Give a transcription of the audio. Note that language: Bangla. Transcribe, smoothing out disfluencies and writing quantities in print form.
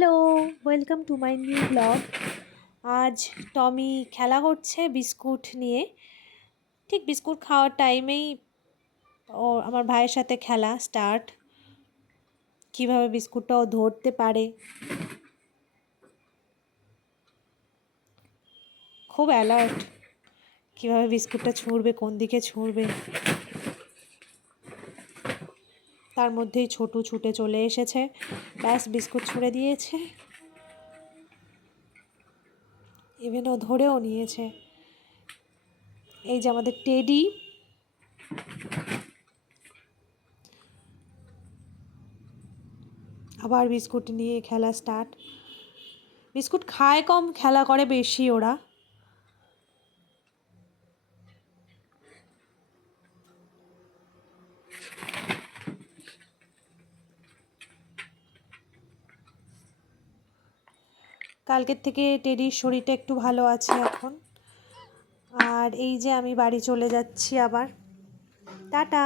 Hello, welcome to my new blog. আজ টমি খেলা করছে বিস্কুট নিয়ে। ঠিক বিস্কুট খাওয়ার টাইমেই আমার ভাইয়ের সাথে খেলা স্টার্ট। কীভাবে বিস্কুটটা ও ধরতে পারে, খুব অ্যালার্ট। কীভাবে বিস্কুটটা ছুঁড়বে, কোন দিকে ছুঁড়বে। তার মধ্যেই ছোটু ছুটে চলে এসেছে, ব্যাস বিস্কুট ছুঁড়ে দিয়েছে। ইভেন ও ধরেও নিয়েছে। এই যে আমাদের টেডি, আবার বিস্কুট নিয়ে খেলা স্টার্ট। বিস্কুট খায় কম, খেলা করে বেশি ওরা। কালকের থেকে টেডির শরীরটা একটু ভালো আছে এখন। আর এই যে আমি বাড়ি চলে যাচ্ছি আবার। টাটা।